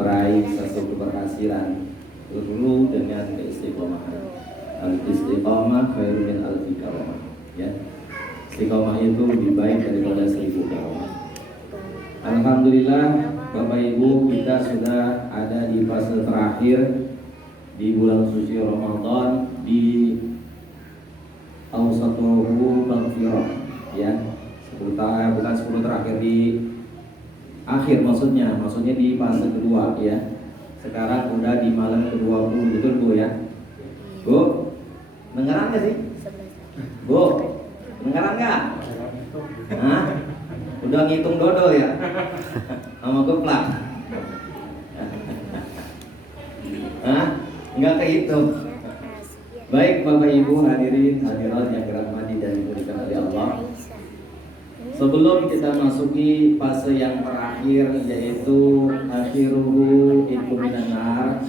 meraih satu keberhasilan perlu dengan keistiqomahan. Al-istiqomah khairun min alfi karamah. Ya. Istiqomah itu lebih baik daripada 1000 karamah. Alhamdulillah Bapak Ibu, kita sudah ada di fase terakhir di bulan suci Ramadan, di Awsatuhu Maghfirah, ya. 10 bukan 10 terakhir, di akhir maksudnya di fase kedua, ya. Sekarang udah di malam ke-20, betul Bu ya? Bu, dengeran nggak sih? Bu, dengeran nggak? Hah? Udah ngitung dodol ya? Sama geplak? Hah? Nggak kehitung. Baik Bapak Ibu hadirin hadirat yang dirahmati dan dimuliakan oleh Allah. Sebelum kita masuki fase yang terakhir, yaitu akhiruhu itu minanar,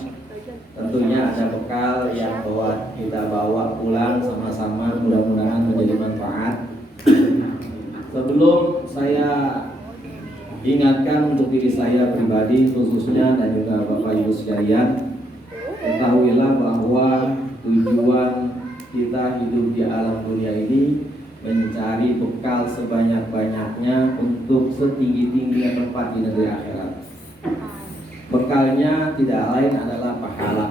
tentunya ada bekal yang kita bawa pulang sama-sama, mudah-mudahan menjadi manfaat. Sebelum saya ingatkan untuk diri saya pribadi khususnya dan juga Bapak Ibu sekalian, ketahuilah bahwa tujuan kita hidup di alam dunia ini mencari bekal sebanyak-banyaknya untuk setinggi-tingginya tempat di negeri akhirat. Bekalnya tidak lain adalah pahala.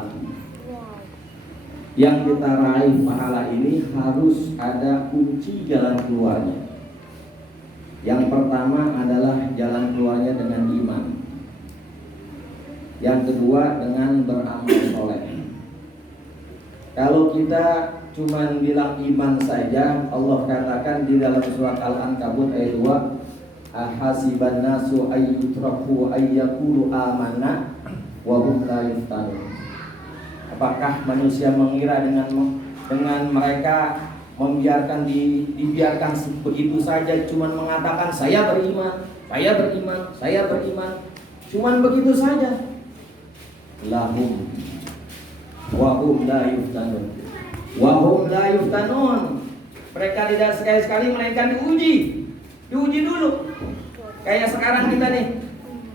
Yang kita raih pahala ini harus ada kunci jalan keluarnya. Yang pertama adalah jalan keluarnya dengan iman. Yang kedua dengan beramal soleh. Kalau kita cuman bilang iman saja, Allah katakan di dalam surat Al-Ankabut ayat 2, ahasiban nasu ayyutraku ayyakulu amanna wa hum la yuftanun. Apakah manusia mengira dengan mereka membiarkan dibiarkan begitu saja, cuman mengatakan saya beriman, cuman begitu saja. Lahum wa hum la yuftanun. Wahum la yuftanun. Mereka tidak sekali-sekali melainkan diuji dulu. Kayak sekarang kita nih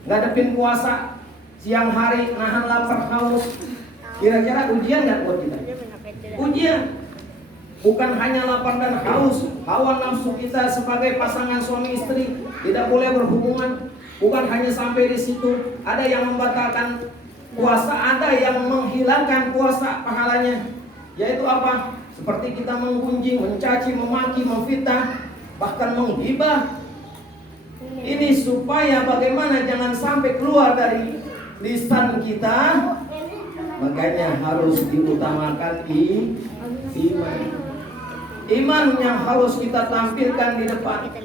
ngadepin puasa, siang hari nahan lapar haus. Kira-kira ujian nggak buat kita? Ujian. Bukan hanya lapar dan haus, hawa nafsu kita sebagai pasangan suami istri tidak boleh berhubungan. Bukan hanya sampai di situ, ada yang membatalkan puasa, ada yang menghilangkan puasa pahalanya. Yaitu apa? Seperti kita menggunjing, mencaci, memaki, memfitnah, bahkan menghibah. Ini supaya bagaimana jangan sampai keluar dari lisan kita. Makanya harus diutamakan iman. Iman yang harus kita tampilkan di depan.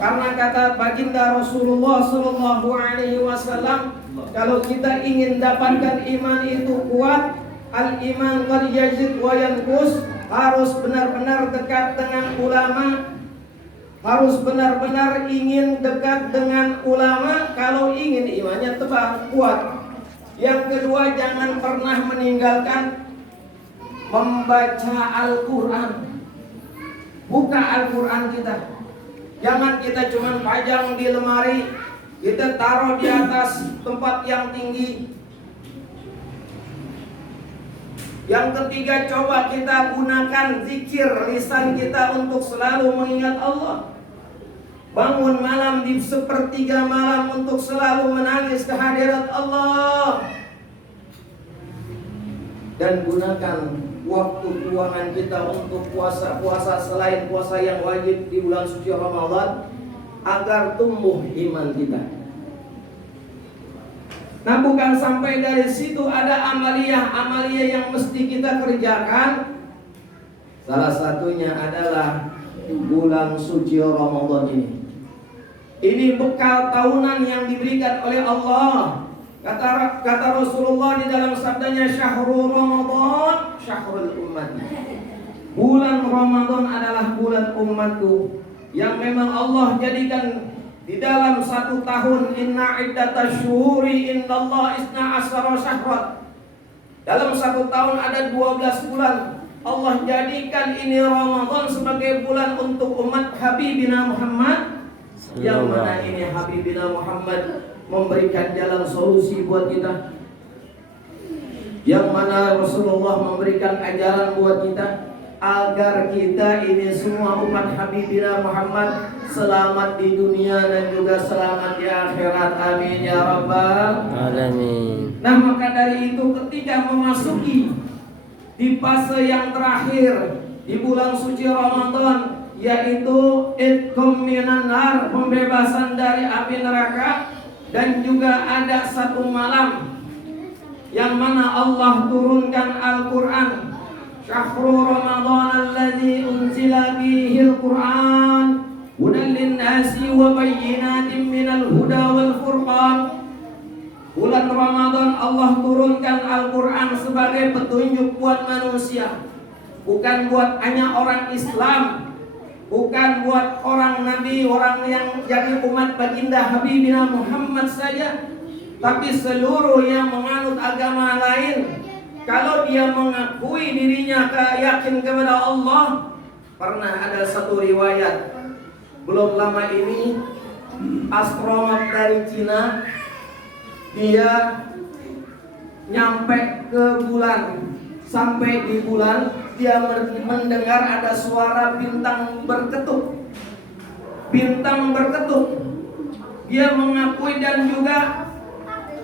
Karena kata baginda Rasulullah SAW, kalau kita ingin dapatkan iman itu kuat, al-iman qad yazid wa yanqus, harus benar-benar dekat dengan ulama, harus benar-benar ingin dekat dengan ulama kalau ingin imannya tebal, kuat. Yang kedua, jangan pernah meninggalkan membaca Al-Quran. Buka Al-Quran kita. Jangan kita cuma pajang di lemari, kita taruh di atas tempat yang tinggi. Yang ketiga, coba kita gunakan zikir lisan kita untuk selalu mengingat Allah. Bangun malam di sepertiga malam untuk selalu menangis kehadirat Allah. Dan gunakan waktu keuangan kita untuk puasa-puasa selain puasa yang wajib di bulan suci Ramadan, agar tumbuh iman kita. Nah, bukan sampai dari situ, ada amaliyah yang mesti kita kerjakan. Salah satunya adalah bulan suci Ramadan ini. Ini bekal tahunan yang diberikan oleh Allah. Kata Rasulullah di dalam sabdanya, syahrul Ramadan syahrul ummat. Bulan Ramadan adalah bulan umatku, yang memang Allah jadikan di dalam satu tahun. Inna iddatash syuhuri indallah isna asyara syahran. Dalam satu tahun ada 12 bulan. Allah jadikan ini Ramadan sebagai bulan untuk umat Habibina Muhammad. Yang mana ini Habibina Muhammad memberikan jalan solusi buat kita, yang mana Rasulullah memberikan ajaran buat kita agar kita ini semua umat Habibina Muhammad selamat di dunia dan juga selamat di akhirat. Amin ya rabbal alamin. Nah, maka dari itu ketika memasuki di fase yang terakhir di bulan suci Ramadan, yaitu itqum minan nar, pembebasan dari api neraka, dan juga ada satu malam yang mana Allah turunkan Al-Quran. Syahrul Ramadan alladzi unzila fihi al-Quran hudan lin-nasi wa bayyinatin minal huda wal furqan. Bulan Ramadan Allah turunkan Al-Quran sebagai petunjuk buat manusia, bukan buat hanya orang Islam, bukan buat orang Nabi, orang yang jadi umat baginda Habibina Muhammad saja, tapi seluruh yang menganut agama lain. Kalau dia mengakui dirinya yakin kepada Allah. Pernah ada satu riwayat, belum lama ini astronot dari Cina, dia nyampe ke bulan. Sampai di bulan dia mendengar ada suara bintang berketuk. Bintang berketuk. Dia mengakui dan juga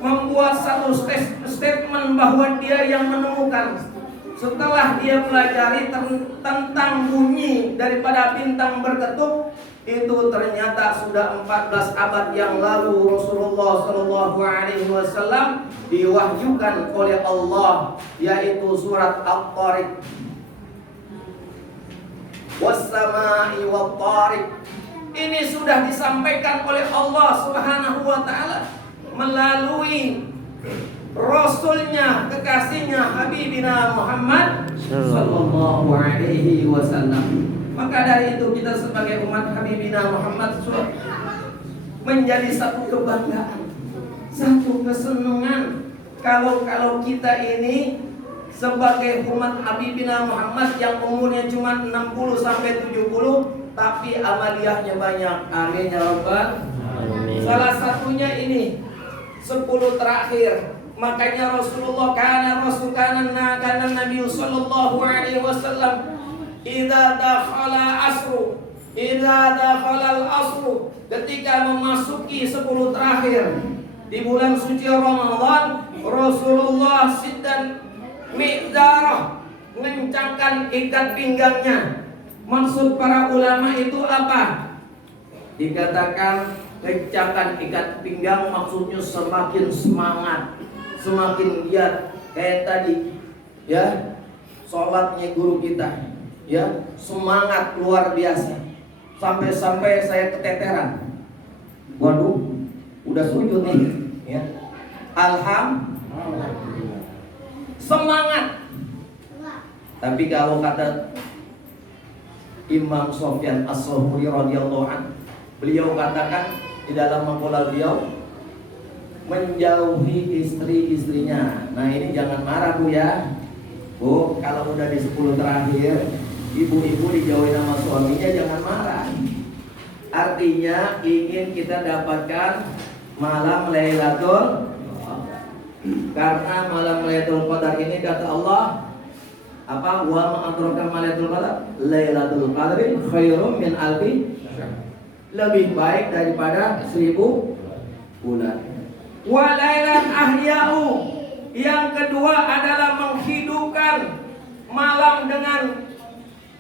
membuat satu statement bahwa dia yang menemukan. Setelah dia pelajari tentang bunyi daripada bintang berketuk, itu ternyata sudah 14 abad yang lalu Rasulullah Shallallahu Alaihi Wasallam diwahyukan oleh Allah, yaitu surat At-Tariq, was-samai wat-tariq. Ini sudah disampaikan oleh Allah Subhanahu wa taala melalui Rasulnya, kekasihnya Habibina Muhammad Sallallahu Alaihi Wasallam. Maka dari itu kita sebagai umat Habibina Muhammad menjadi satu kebanggaan, satu kesenangan kalau kita ini sebagai umat Habibina Muhammad yang umurnya cuma 60 sampai 70 tapi amaliyahnya banyak. Amin ya rabbal alamin. Salah satunya ini 10 terakhir. Makanya Rasulullah kana Nabi sallallahu alaihi wasallam idza dakhala al-asru, ketika memasuki 10 terakhir di bulan suci Ramadan, Rasulullah siddan mi'darah, mengencangkan ikat pinggangnya. Maksud para ulama itu apa? Dikatakan kencangkan ikat pinggang, maksudnya semakin semangat, semakin giat. Kayak tadi ya, sholatnya guru kita ya, semangat luar biasa. Sampai-sampai saya keteteran. Waduh, udah sujud nih ya. Alhamdulillah. Semangat. Tapi kalau kata Imam Sufyan As-Tsauri radhiyallahu anhu, beliau katakan di dalam maqalah beliau, menjauhi istri-istrinya. Nah ini jangan marah Bu ya. Bu, kalau udah di 10 terakhir, ibu-ibu dijauhi sama suaminya, jangan marah. Artinya ingin kita dapatkan malam Lailatul Qadar. Karena malam Lailatul Qadar ini kata Allah apa? Wa ma adraka ma Lailatul Qadar? Lailatul Qadri khairum min alfi syahr. Lebih baik daripada 1000 bulan. Walailan ahya'u, yang kedua adalah menghidupkan malam dengan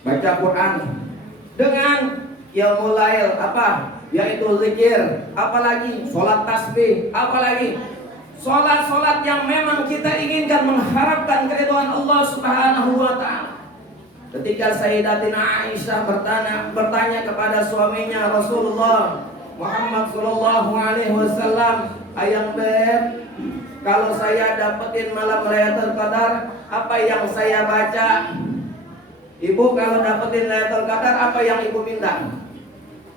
baca Quran, dengan yaumul lail apa? Yaitu zikir, apalagi sholat tasbih, apalagi sholat-sholat yang memang kita inginkan mengharapkan keridhaan Allah Subhanahu wa taala. Ketika Sayyidatina Aisyah bertanya kepada suaminya Rasulullah Muhammad sallallahu alaihi wasallam, "Ayang beb, kalau saya dapetin malam Lailatul Qadar, apa yang saya baca?" Ibu kalau dapetin Lailatul Qadar, apa yang ibu minta?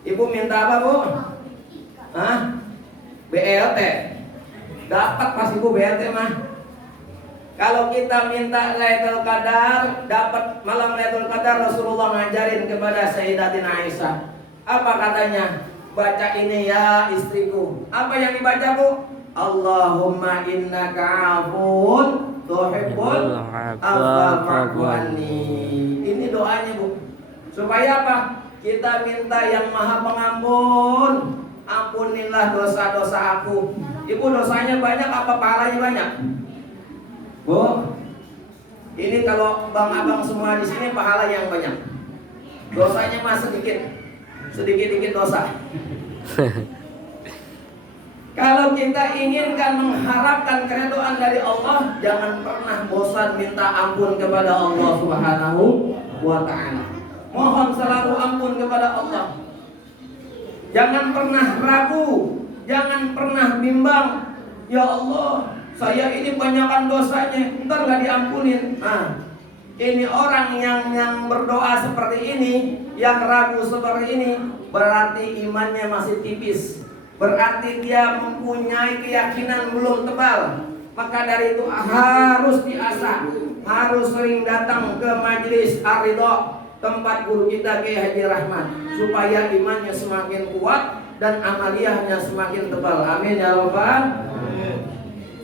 Ibu minta apa, Bu? Hah? BLT. Dapat pas ibu BLT mah. Kalau kita minta Lailatul Qadar, dapat malam Lailatul Qadar, Rasulullah ngajarin kepada Sayyidatina Aisyah. Apa katanya? baca ini ya istriku. Apa yang dibaca Bu? Allahumma innaka afun tuhibbul afwa fa'fu anni. Ini doanya Bu. Supaya apa? Kita minta yang Maha Pengampun, ampunilah dosa-dosa aku. Ibu dosanya banyak apa pahalanya banyak? Bu, ini kalau bang-abang semua di sini pahala yang banyak. Dosanya mah sedikit-dikit dosa. Kalau kita inginkan mengharapkan keridhaan dari Allah, jangan pernah bosan minta ampun kepada Allah Subhanahu wa ta'ala. Mohon selalu ampun kepada Allah. Jangan pernah ragu, jangan pernah bimbang. Ya Allah, saya ini banyakkan dosanya, ntar gak diampunin. Nah, ini orang yang berdoa seperti ini, yang ragu seperti ini, berarti imannya masih tipis. Berarti dia mempunyai keyakinan belum tebal. Maka dari itu harus diasah, harus sering datang ke majelis Ar-Ridha, tempat guru kita Kiai Haji Rahmat, supaya imannya semakin kuat dan amaliyahnya semakin tebal. Amin ya rabbal.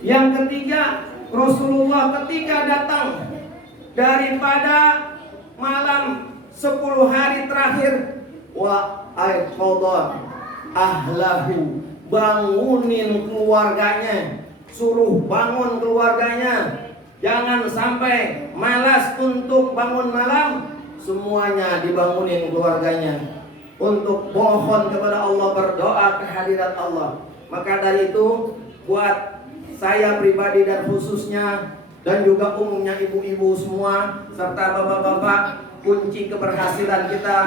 Yang ketiga, Rasulullah ketika datang daripada malam 10 hari terakhir, wa aiqadha ahlahu, bangunin keluarganya, suruh bangun keluarganya. Jangan sampai malas untuk bangun malam, semuanya dibangunin keluarganya untuk mohon kepada Allah, berdoa ke hadirat Allah. Maka dari itu buat saya pribadi dan khususnya, dan juga umumnya ibu-ibu semua serta bapak-bapak, kunci keberhasilan kita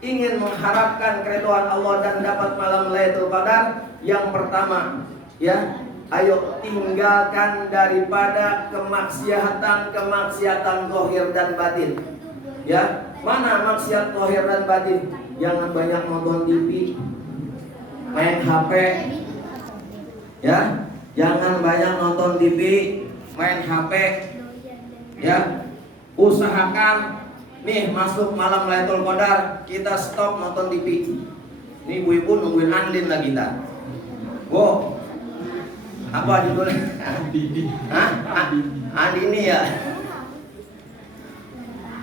ingin mengharapkan keridhaan Allah dan dapat malam Lailatul Qadar, yang pertama ya, ayo tinggalkan daripada kemaksiatan zahir dan batin. Ya, mana maksiat zahir dan batin? Jangan banyak nonton TV, main HP. Ya, jangan banyak nonton TV, main HP. Ya, usahakan nih masuk malam Lailatul Qadar, kita stop nonton TV. Ini ibu-ibu nungguin Andin lah kita. Wow, apa judulnya? Hah? Andini ya.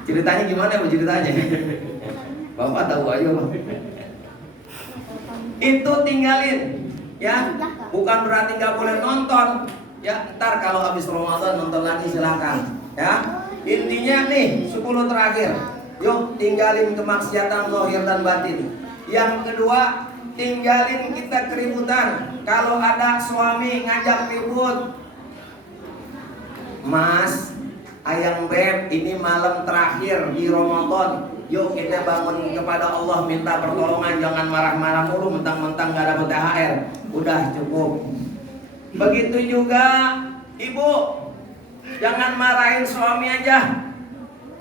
Ceritanya gimana Bu ceritanya? Bapak tahu aja Pak. Itu tinggalin, ya. Bukan berarti nggak boleh nonton. Ya, ntar kalau habis Ramadan nonton lagi silakan. Ya. Intinya nih 10 terakhir, yuk tinggalin kemaksiatan zahir dan batin. Yang kedua, tinggalin kita keributan. Kalau ada suami ngajak ribut, Mas, ayang beb, ini malam terakhir di Ramadan, yuk kita bangun kepada Allah, minta pertolongan, jangan marah-marah mulu mentang-mentang gak dapet THR. Udah cukup. Begitu juga ibu, jangan marahin suami aja,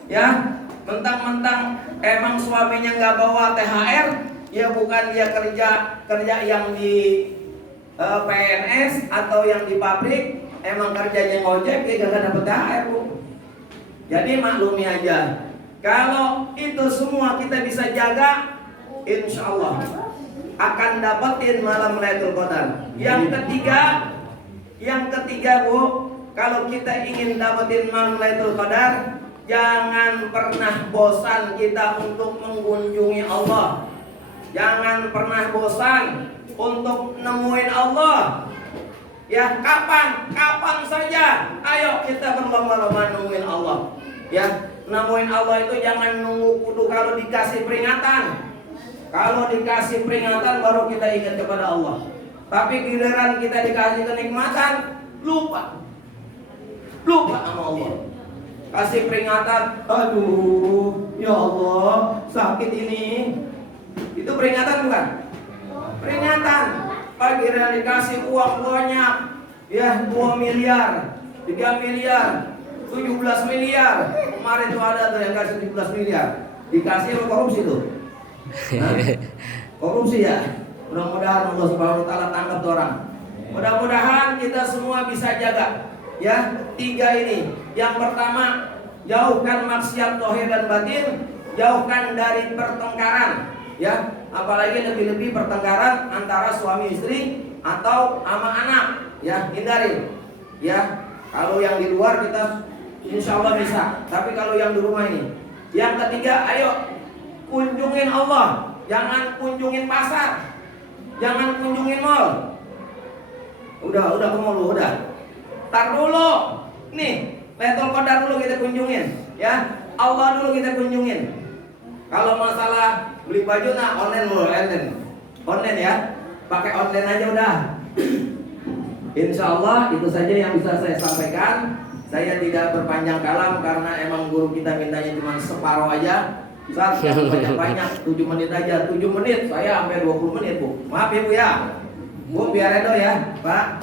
ya. Mentang-mentang emang suaminya nggak bawa THR, ya bukan dia kerja yang di PNS atau yang di pabrik, emang kerjanya ngojek, dia gak dapet THR Bu. Jadi maklumi aja. Kalau itu semua kita bisa jaga, insya Allah akan dapetin malam Lailatul Qadar. Yang ketiga Bu, kalau kita ingin dapetin malam Lailatul Qadar, jangan pernah bosan kita untuk mengunjungi Allah. Jangan pernah bosan untuk nemuin Allah. Ya, kapan saja, ayo kita berlomba-lomba nemuin Allah. Ya, nemuin Allah itu jangan nunggu kudu kalau dikasih peringatan. Kalau dikasih peringatan baru kita ingat kepada Allah. Tapi giliran kita dikasih kenikmatan, lupa sama Allah. Kasih peringatan, aduh ya Allah sakit ini. Itu peringatan bukan? Peringatan. Giliran dikasih uang banyak, ya 2 miliar, 3 miliar, 17 miliar. Kemarin tuh ada tuh yang kasih 17 miliar. Dikasih apa korupsi tuh? Nah, korupsi ya. Mudah-mudahan Allah Subhanahu wa taala tangkap tuh orang. Mudah-mudahan kita semua bisa jaga. Ya, 3 ini. Yang pertama, jauhkan maksiat zahir dan batin, jauhkan dari pertengkaran. ya, apalagi lebih-lebih pertengkaran antara suami istri atau sama anak, ya, hindari. Ya, kalau yang di luar kita insya Allah bisa, tapi kalau yang di rumah ini. Yang ketiga, ayo kunjungin Allah, jangan kunjungin pasar, jangan kunjungin mall. Udah ke mall, udah. Tar dulu, nih, Lailatul Qadar dulu kita kunjungin, ya. Allah dulu kita kunjungin. Kalau masalah beli baju, nah online ya, pakai online aja udah. Insya Allah itu saja yang bisa saya sampaikan. Saya tidak berpanjang kalam karena emang guru kita mintanya cuma separuh aja. Saat banyak 7 menit aja, 7 menit saya sampai 20 menit Bu. Maaf ya Bu ya. Bu biar Edo ya Pak.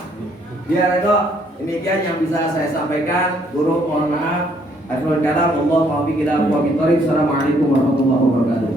Biar Edo. Demikian yang bisa saya sampaikan. Guru mohon maaf. Akhirul kalam, Allah muwaffiq ila aqwamit thoriq. Assalamualaikum warahmatullahi wabarakatuh.